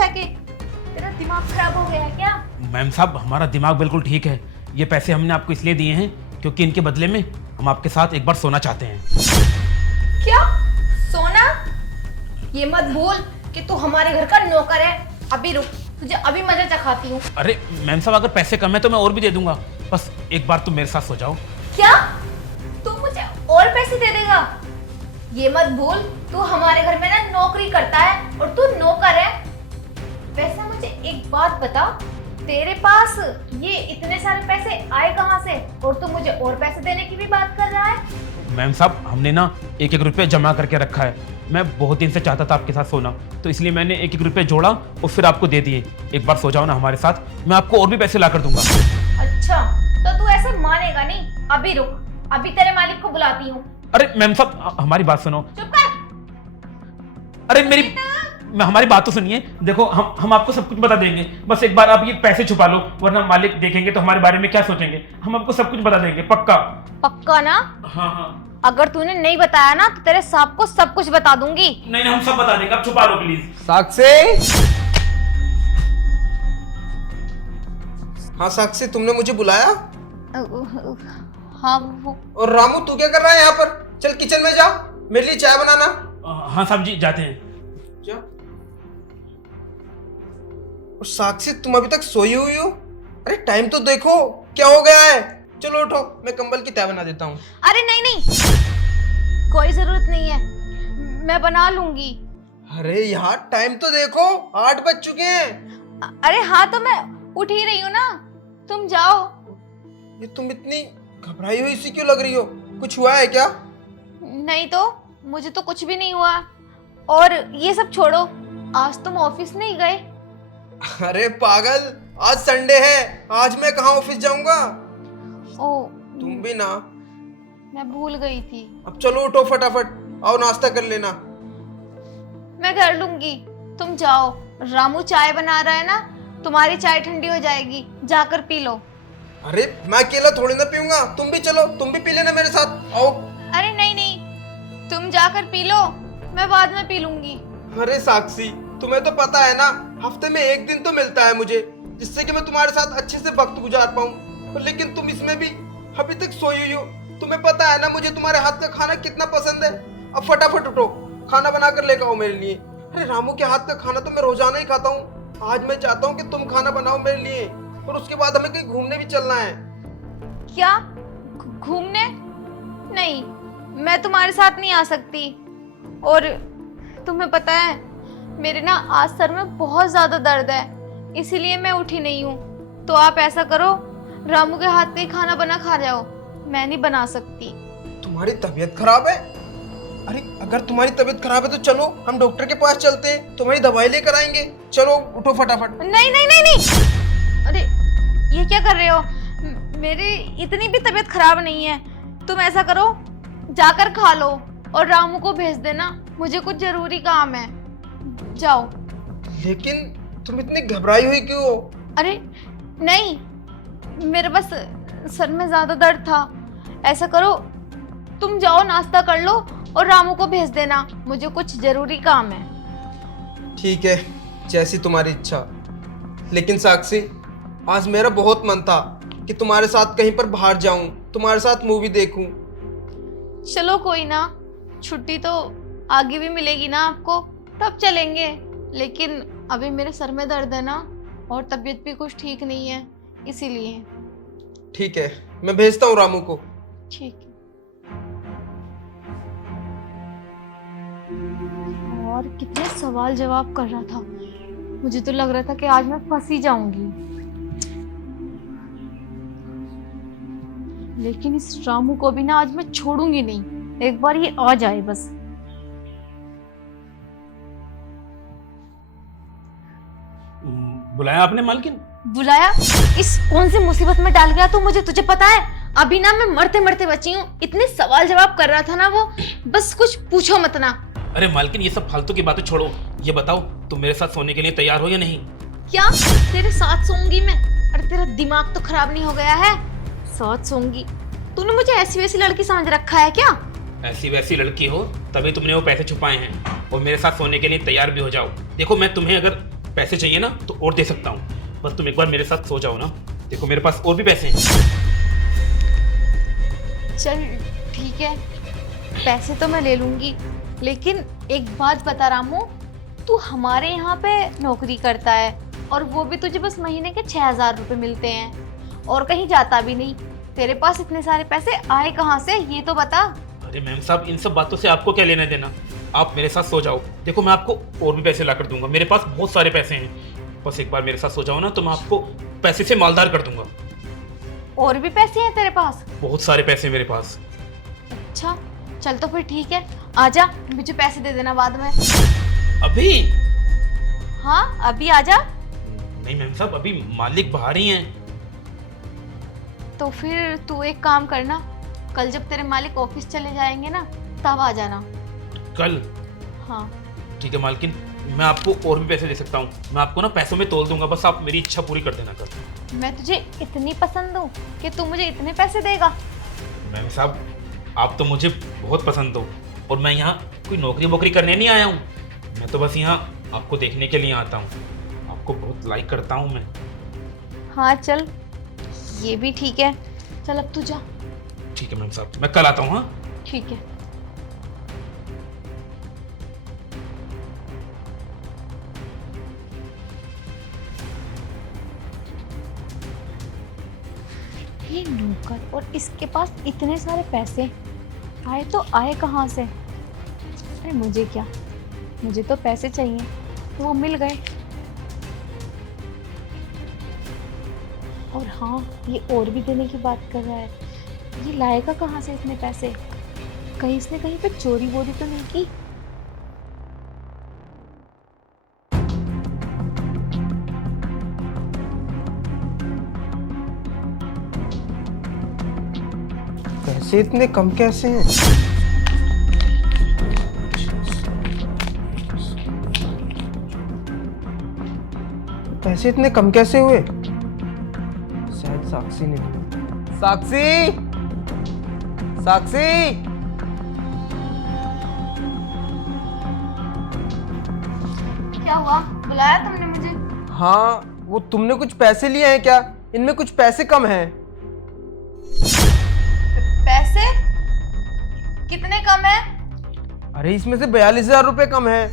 फेंके? तेरा दिमाग खराब हो गया है क्या? मैम साहब, हमारा दिमाग बिल्कुल ठीक है। ये पैसे हमने आपको इसलिए दिए हैं क्योंकि इनके बदले में हम आपके साथ एक बार सोना चाहते हैं। क्या? सोना? ये मत भूल कि तू हमारे घर का नौकर है। अभी रुक, तुझे अभी मजा चखाती हूँ। अरे मैम साहब, अगर पैसे कम है तो मैं और भी दे दूंगा, बस एक बार तुम मेरे साथ सो जाओ। क्या? तू मुझे और पैसे दे देगा? ये मत भूल, तू हमारे घर में ना नौकरी करता है और तू नौकर है। वैसे मुझे एक बात बता, तेरे पास ये इतने सारे पैसे आए कहाँ से? और तू मुझे और पैसे देने की भी बात कर रहा है? मैम साहब, हमने ना एक एक रुपये जमा करके रखा है। मैं बहुत दिन से चाहता था आपके साथ सोना, तो इसलिए मैंने एक एक रुपये जोड़ा और फिर आपको दे दिए। एक बार सो जाओ ना हमारे साथ, मैं आपको और भी पैसे ला कर दूंगा। अच्छा, तो तू ऐसे मानेगा नहीं। अभी रुक, अभी तेरे मालिक को बुलाती हूँ। अरे मैम साहब, हमारी बात सुनो। चुप कर। अरे हमारी बात तो सुनिए। देखो, हम आपको सब कुछ बता देंगे, बस एक बार आप ये पैसे छुपा लो, वरना मालिक देखेंगे तो हमारे बारे में क्या सोचेंगे। हम आपको सब कुछ बता देंगे, पक्का। पक्का ना? हाँ। अगर तूने नहीं बताया ना तो तेरे सांप को सब कुछ बता दूंगी। नहीं, हम सब बता देंगे, आप छुपा लो प्लीज। साक्षी, हाँ साक्षी, तुमने मुझे बुलाया? हाँ वो। और रामू, तू क्या कर रहा है यहाँ पर? चल किचन में जा, मेरे लिए चाय बनाना। हाँ साहब जी, जाते हैं। जा। और साक्षी, तुम अभी तक सोई हुई हो? अरे टाइम तो देखो, क्या हो गया है? चलो उठो, मैं कंबल की चाय बना देता हूँ। अरे नहीं नहीं, कोई जरूरत नहीं है, मैं बना लूंगी। अरे यार, टाइम तो देखो, 8 बज चुके हैं। अरे हाँ, तो मैं उठ ही रही हूँ ना, तुम जाओ। ये तुम इतनी घबराई हुई सी क्यों लग रही हो? कुछ हुआ है क्या? नहीं तो, मुझे तो कुछ भी नहीं हुआ। और ये सब छोड़ो, आज तुम ऑफिस नहीं गए? अरे पागल, आज संडे है, आज मैं कहाँ ऑफिस जाऊंगा? ओ, तुम भी ना। मैं भूल गई थी। अब चलो उठो फटाफट, आओ नाश्ता कर लेना। मैं कर लूंगी, तुम जाओ। रामू चाय बना रहा है ना, तुम्हारी चाय ठंडी हो जाएगी, जाकर पी लो। अरे मैं अकेला थोड़ी ना पीऊंगा, तुम भी चलो, तुम भी पी लेना मेरे साथ, आओ। अरे नहीं नहीं, तुम जाकर पी लो, मैं बाद में पी लूंगी। अरे साक्षी, तुम्हें तो पता है ना, हफ्ते में एक दिन तो मिलता है मुझे, जिससे कि मैं तुम्हारे साथ अच्छे से वक्त गुजार पाऊँ। लेकिन तुम इसमें भी अभी तक सोई हुई हो। तुम्हें पता है ना मुझे तुम्हारे हाथ का खाना कितना पसंद है। अब फटाफट उठो, खाना बना कर लेकर आओ मेरे लिए। अरे रामू के हाथ का खाना तो मैं रोजाना ही खाता हूँ, आज मैं चाहता हूँ कि तुम खाना बनाओ मेरे लिए, और उसके बाद हमें कहीं घूमने भी चलना है। क्या? घूमने? नहीं, मैं तुम्हारे साथ नहीं आ सकती। और तुम्हें पता है, मेरे ना आज सर में बहुत ज्यादा दर्द है, इसीलिए मैं उठी नहीं हूँ। तो आप ऐसा करो, रामू के हाथ का ही खाना बना खा जाओ, मैं नहीं बना सकती। तुम्हारी तबीयत खराब है? अरे अगर तुम्हारी तबीयत खराब है तो चलो हम डॉक्टर के पास चलते हैं, तुम्हारी दवाई लेकर आएंगे। चलो उठो फटाफट। नहीं नहीं नहीं नहीं, अरे ये क्या कर रहे हो? मेरी इतनी भी तबीयत खराब नहीं है। तुम ऐसा करो, जाकर खा लो और रामू को भेज देना, मुझे कुछ जरूरी काम है। जाओ। लेकिन तुम इतनी घबराई हुई क्यों हो? अरे नहीं, मेरे बस सर में ज्यादा दर्द था। ऐसा करो, तुम जाओ नाश्ता कर लो और रामू को भेज देना, मुझे कुछ जरूरी काम है। ठीक है, जैसी तुम्हारी इच्छा। लेकिन साक्षी, आज मेरा बहुत मन था कि तुम्हारे साथ कहीं पर बाहर जाऊं, तुम्हारे साथ मूवी देखूं। चलो कोई ना, छुट्टी तो आगे भी मिलेगी ना आपको, तब चलेंगे। लेकिन अभी मेरे सर में दर्द है ना, और तबीयत भी कुछ ठीक नहीं है, इसीलिए। ठीक है, मैं भेजता हूँ रामू को। ठीक है। और कितने सवाल जवाब कर रहा था, मुझे तो लग रहा था कि आज मैं फंसी जाऊंगी। लेकिन इस रामू को भी ना आज मैं छोड़ूंगी नहीं, एक बार ये आ जाए बस। बुलाया आपने मालकिन? बुलाया? इस कौन सी मुसीबत में डाल गया तू मुझे, तुझे पता है? अभी ना मैं मरते मरते बची हूँ, इतने सवाल जवाब कर रहा था ना वो, बस कुछ पूछो मत ना। अरे मालकिन, ये सब फालतू की बातें छोड़ो, ये बताओ तुम मेरे साथ सोने के लिए तैयार हो या नहीं? क्या? तेरे साथ सोऊंगी मैं? अरे तेरा दिमाग तो खराब नहीं हो गया है? साथ सोऊंगी? तूने मुझे ऐसी वैसी लड़की समझ रखा है क्या? ऐसी वैसी लड़की हो तभी तुमने वो पैसे छुपाए हैं, और मेरे साथ सोने के लिए तैयार भी हो जाओ। देखो, मैं तुम्हें अगर पैसे चाहिए ना तो और दे सकता हूँ, बस तुम एक बार मेरे साथ सो जाओ ना। देखो मेरे पास और भी पैसे हैं। चल ठीक है, पैसे तो मैं ले लूंगी, लेकिन एक बात बता रामू, तू हमारे यहाँ पे नौकरी करता है और वो भी तुझे बस महीने के 6,000 रुपये मिलते हैं और कहीं जाता भी नहीं। तेरे पास इतने सारे पैसे आए कहाँ से, ये तो बता। अरे मैम साहब, इन सब बातों से आपको क्या लेना देना, आप मेरे साथ सो जाओ। देखो मैं आपको और भी पैसे ला कर दूंगा, मेरे पास बहुत सारे पैसे हैं। बस एक बार मेरे साथ सो जाओ ना तो मैं आपको पैसे से मालदार कर दूंगा। और भी पैसे हैं तेरे पास? बहुत सारे पैसे हैं मेरे पास। अच्छा चल तो फिर ठीक है, आजा, मुझे पैसे दे देना बाद में। अभी? हाँ अभी आजा। नहीं मैम साहब, अभी मालिक बाहर ही हैं। तो फिर तू एक काम करना, कल जब तेरे मालिक ऑफिस चले जाएंगे ना तब आ जाना। कल? हाँ ठीक है मालकिन, मैं आपको और भी पैसे दे सकता हूँ, मैं आपको ना पैसों में तोल दूंगा, बस आप मेरी इच्छा पूरी कर देना कल। मैं तुझे इतनी पसंद हूँ कि तू मुझे इतने पैसे देगा? मैम साहब, आप तो मुझे बहुत पसंद हो और मैं यहाँ कोई नौकरी वोकरी करने नहीं आया हूँ, मैं तो बस यहाँ आपको देखने के लिए आता हूँ। आपको बहुत लाइक करता हूँ मैं। हाँ चल, ये भी ठीक है, चल अब तू जा। ठीक है मैम साहब, मैं कल आता हूँ। हाँ ठीक है। ये नौकर और इसके पास इतने सारे पैसे आए तो आए कहाँ से? अरे मुझे क्या, मुझे तो पैसे चाहिए, वो मिल गए। और हाँ, ये और भी देने की बात कर रहा है, ये लाएगा कहाँ से इतने पैसे? कहीं इसने कहीं पे चोरी वोरी तो नहीं की? पैसे इतने कम कैसे हैं? पैसे इतने कम कैसे हुए? शायद साक्षी ने दिए। साक्षी, साक्षी, क्या हुआ, बुलाया तुमने मुझे? हाँ, वो तुमने कुछ पैसे लिए हैं क्या? इनमें कुछ पैसे कम हैं। पैसे कितने कम है? अरे इसमें से 42,000 रुपए कम है।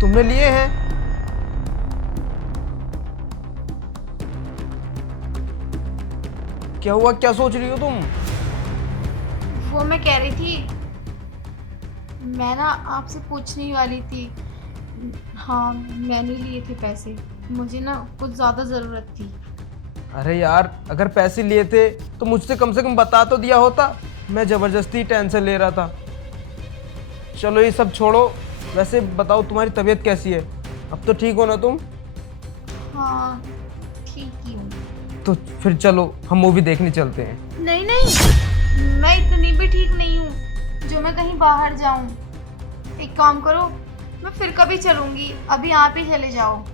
तुमने लिए हैं? क्या हुआ, क्या सोच रही हो तुम? वो मैं कह रही थी, मैं ना आपसे पूछने ही वाली थी। हाँ मैंने लिए थे पैसे, मुझे ना कुछ ज़्यादा ज़रूरत थी। अरे यार, अगर पैसे लिए थे तो मुझसे कम से कम बता तो दिया होता। मैं ज़बरदस्ती टेंशन ले रहा था। चलो ये सब छोड़ो, वैसे बताओ तुम्हारी तबीयत कैसी है? अब तो ठीक हो ना तुम? हाँ ठीक ही हूँ। तो फिर चलो हम मूवी देखने चलते हैं। नहीं नहीं, मैं इतनी भी ठीक नहीं हूँ जो मैं कहीं बाहर जाऊँ। एक काम करो, मैं फिर कभी चलूँगी, अभी आप ही चले जाओ।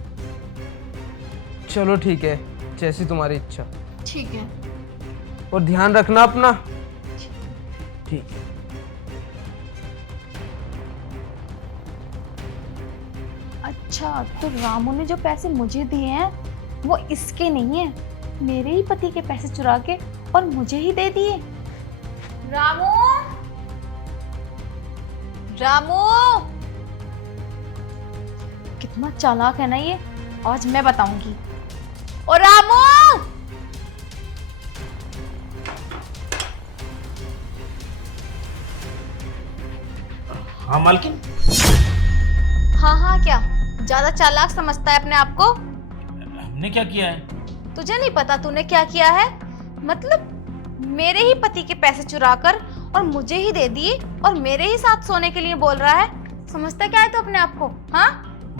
चलो ठीक है, जैसी तुम्हारी इच्छा। ठीक है। और ध्यान रखना अपना। ठीक है। अच्छा, तो रामू ने जो पैसे मुझे दिए हैं वो इसके नहीं है, मेरे ही पति के पैसे चुरा के और मुझे ही दे दिए। रामू, रामू, कितना चालाक है ना ये, आज मैं बताऊंगी। ओ रामू! हाँ मालकिन। हाँ हाँ, क्या ज्यादा चालाक समझता है अपने आप को? हमने क्या किया है? तुझे नहीं पता तूने क्या किया है? मतलब मेरे ही पति के पैसे चुराकर और मुझे ही दे दिए और मेरे ही साथ सोने के लिए बोल रहा है। समझता क्या है तू अपने आप को? हाँ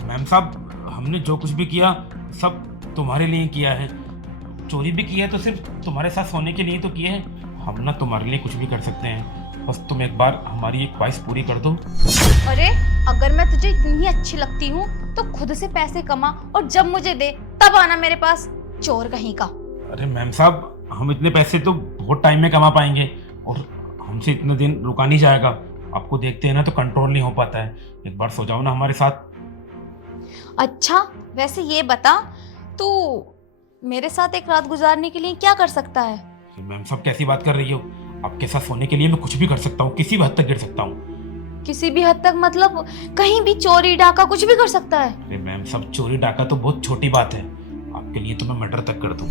मैम साहब, हमने जो कुछ भी किया सब तुम्हारे लिए किया है। चोरी भी की है तो सिर्फ तुम्हारे साथ सोने के लिए तो किए हैं। हम ना तुम्हारे लिए कुछ भी कर सकते हैं, बस तुम एक बार हमारी एक ख्वाहिश पूरी कर दो। अरे अगर मैं तुझे इतनी अच्छी लगती हूँ तो खुद से पैसे कमा और जब मुझे दे तब आना मेरे पास, चोर कहीं का। अरे मैम साहब, हम इतने पैसे तो बहुत टाइम में कमा पाएंगे और हमसे इतने दिन रुका नहीं जाएगा। आपको देखते हैं ना तो कंट्रोल नहीं हो पाता है। एक बार सो जाओ ना हमारे साथ। अच्छा, वैसे ये बता, तू मेरे साथ एक रात गुजारने के लिए क्या कर सकता है? मैम साहब कैसी बात कर रही हो? आपके साथ सोने के लिए मैं कुछ भी कर सकता हूँ, किसी भी हद तक गिर सकता हूँ। किसी भी हद तक मतलब कहीं भी चोरी डाका कुछ भी कर सकता है? अरे मैम साहब, चोरी डाका तो बहुत छोटी बात है, आपके लिए तो मैं मर्डर तक कर दूँ।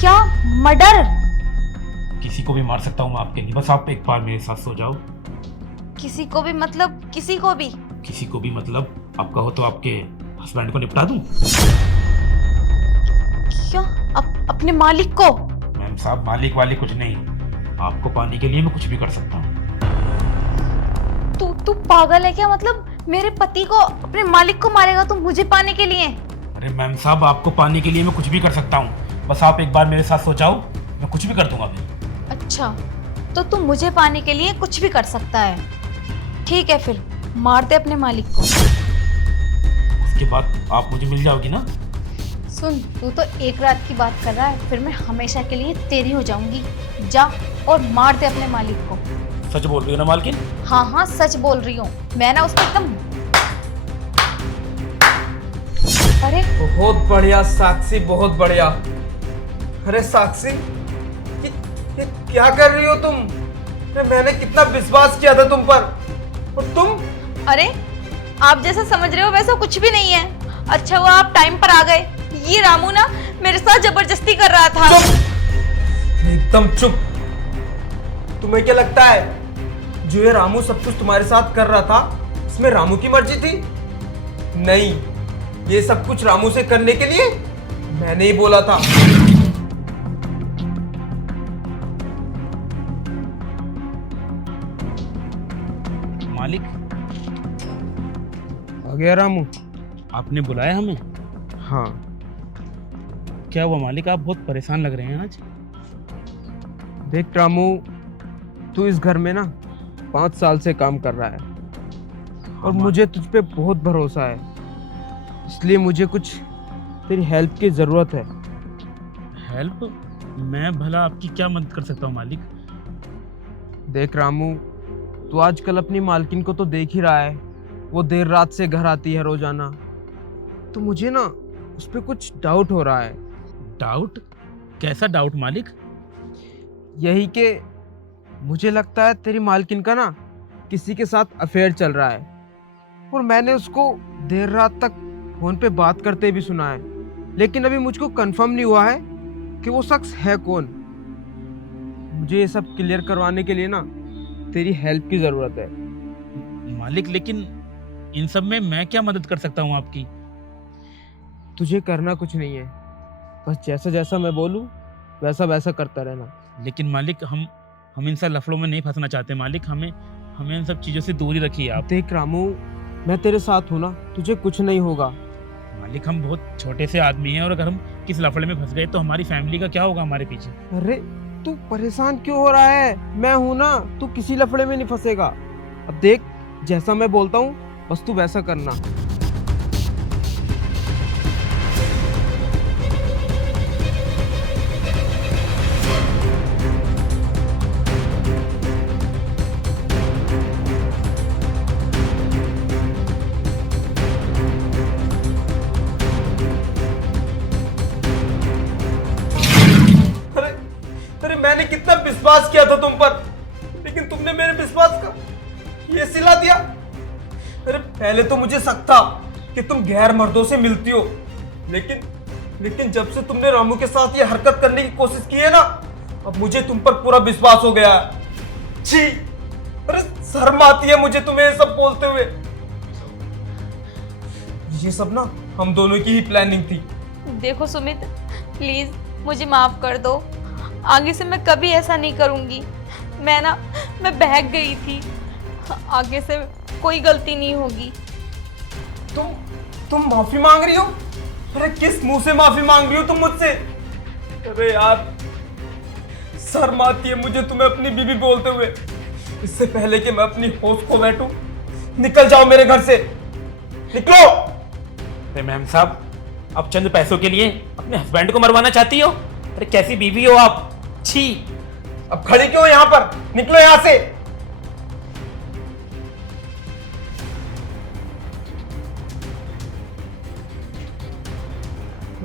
क्या मर्डर? किसी को भी मार सकता हूँ मैं आपके लिए, बस आप एक बार मेरे साथ सो जाओ। किसी को भी मतलब किसी को भी? किसी को भी मतलब आप कहो तो आपके हस्बैंड को निपटा दूँ। क्या? अपने मालिक को? मैम साहब, मालिक वाली कुछ नहीं, आपको पाने के लिए मैं कुछ भी कर सकता हूँ। तू पागल है क्या? मतलब मेरे पति को, अपने मालिक को मारेगा तू मुझे पाने के लिए? अरे मैम साहब, आपको पाने के लिए मैं कुछ भी कर सकता हूँ, बस आप एक बार मेरे साथ सो जाओ, मैं कुछ भी कर दूंगा फिर। अच्छा, तो तू मुझे पाने के लिए कुछ भी कर सकता है। ठीक है, फिर मार दे अपने मालिक को। उसके बाद आप मुझे मिल जाओगी ना? सुन, तू तो एक रात की बात कर रहा है, फिर मैं हमेशा के लिए तेरी हो जाऊंगी। जा और मार दे अपने मालिक को। सच बोल रही हो ना मालकिन? हाँ हाँ, सच बोल रही हूँ मैं ना, उसको एकदम। अरे बहुत बढ़िया साक्षी, बहुत बढ़िया। अरे साक्षी, ये क्या कर रही हो तुम? अरे मैंने कितना विश्वास किया था तुम पर, और तुम? अरे, आप जैसा समझ रहे हो वैसा कुछ भी नहीं है। अच्छा हुआ आप टाइम पर आ गए। ये रामू ना मेरे साथ जबरदस्ती कर रहा था। चुप, एकदम चुप। तुम्हें क्या लगता है जो ये रामू सब कुछ तुम्हारे साथ कर रहा था, इसमें रामू की मर्जी थी? नहीं, ये सब कुछ रामू से करने के लिए मैंने ही बोला था। मालिक, आ गया रामू? आपने बुलाया हमें? हाँ। क्या हुआ मालिक, आप बहुत परेशान लग रहे हैं आज। देख रामू, तू इस घर में ना 5 साल से काम कर रहा है, और मुझे तुझ पे बहुत भरोसा है, इसलिए मुझे कुछ तेरी हेल्प की जरूरत है। हेल्प? मैं भला आपकी क्या मदद कर सकता हूँ मालिक? देख रामू, तू आजकल अपनी मालकिन को तो देख ही रहा है, वो देर रात से घर आती है रोजाना। तो मुझे ना उस पर कुछ डाउट हो रहा है। डाउट? कैसा डाउट मालिक? यही कि मुझे लगता है तेरी मालकिन का ना किसी के साथ अफेयर चल रहा है, और मैंने उसको देर रात तक फोन पे बात करते भी सुना है, लेकिन अभी मुझको कंफर्म नहीं हुआ है कि वो शख्स है कौन। मुझे ये सब क्लियर करवाने के लिए ना तेरी हेल्प की जरूरत है। मालिक, लेकिन इन सब में मैं क्या मदद कर सकता हूँ आपकी? तुझे करना कुछ नहीं है, बस जैसा जैसा मैं बोलूँ वैसा वैसा करता रहना। लेकिन मालिक, हम इन सब लफड़ों में नहीं फंसना चाहते मालिक, हमें इन सब चीज़ों से दूरी रखिए आप। देख रामू, मैं तेरे साथ हूँ ना, तुझे कुछ नहीं होगा। मालिक, हम बहुत छोटे से आदमी हैं, और अगर हम किस लफड़े में फंस गए तो हमारी फैमिली का क्या होगा हमारे पीछे? अरे तू परेशान क्यों हो रहा है? मैं हूं ना, तू किसी लफड़े में नहीं फंसेगा। अब देख, जैसा मैं बोलता हूँ बस तू वैसा करना। अरे मैंने कितना विश्वास किया था तुम पर, लेकिन तुमने मेरे विश्वास का ये सिला दिया। अरे पहले तो मुझे शक था कि तुम गैर मर्दों से मिलती हो, लेकिन जब से तुमने रामू के साथ ये हरकत करने की कोशिश की है ना, अब मुझे तुम पर पूरा विश्वास हो गया है। छी, अरे शर्म आती है मुझे तुम्हें ये सब बोलते हुए। ये सब ना हम दोनों की ही प्लानिंग थी। देखो सुमित, प्लीज मुझे माफ कर दो। आगे से मैं कभी ऐसा नहीं करूंगी। मैं बहक गई थी, आगे से कोई गलती नहीं होगी। तुम माफी मांग रही हो? अरे किस मुंह से माफी मांग रही हो तुम मुझसे? अरे यार, शर्म आती है मुझे तुम्हें अपनी बीवी बोलते हुए। इससे पहले कि मैं अपनी होश खो बैठूं, निकल जाओ मेरे घर से, निकलो। अरे मैम साहब, आप चंद पैसों के लिए अपने हस्बैंड को मरवाना चाहती हो? अरे कैसी बीवी हो आप, छी। अब खड़ी क्यों यहाँ पर? निकलो यहाँ से।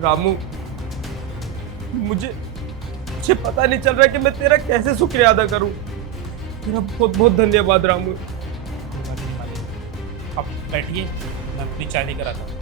रामू, मुझे मुझे पता नहीं चल रहा कि मैं तेरा कैसे शुक्रिया अदा करूं। तेरा बहुत बहुत धन्यवाद रामू। अब बैठिए, मैं अपनी चाय लेकर आता हूँ।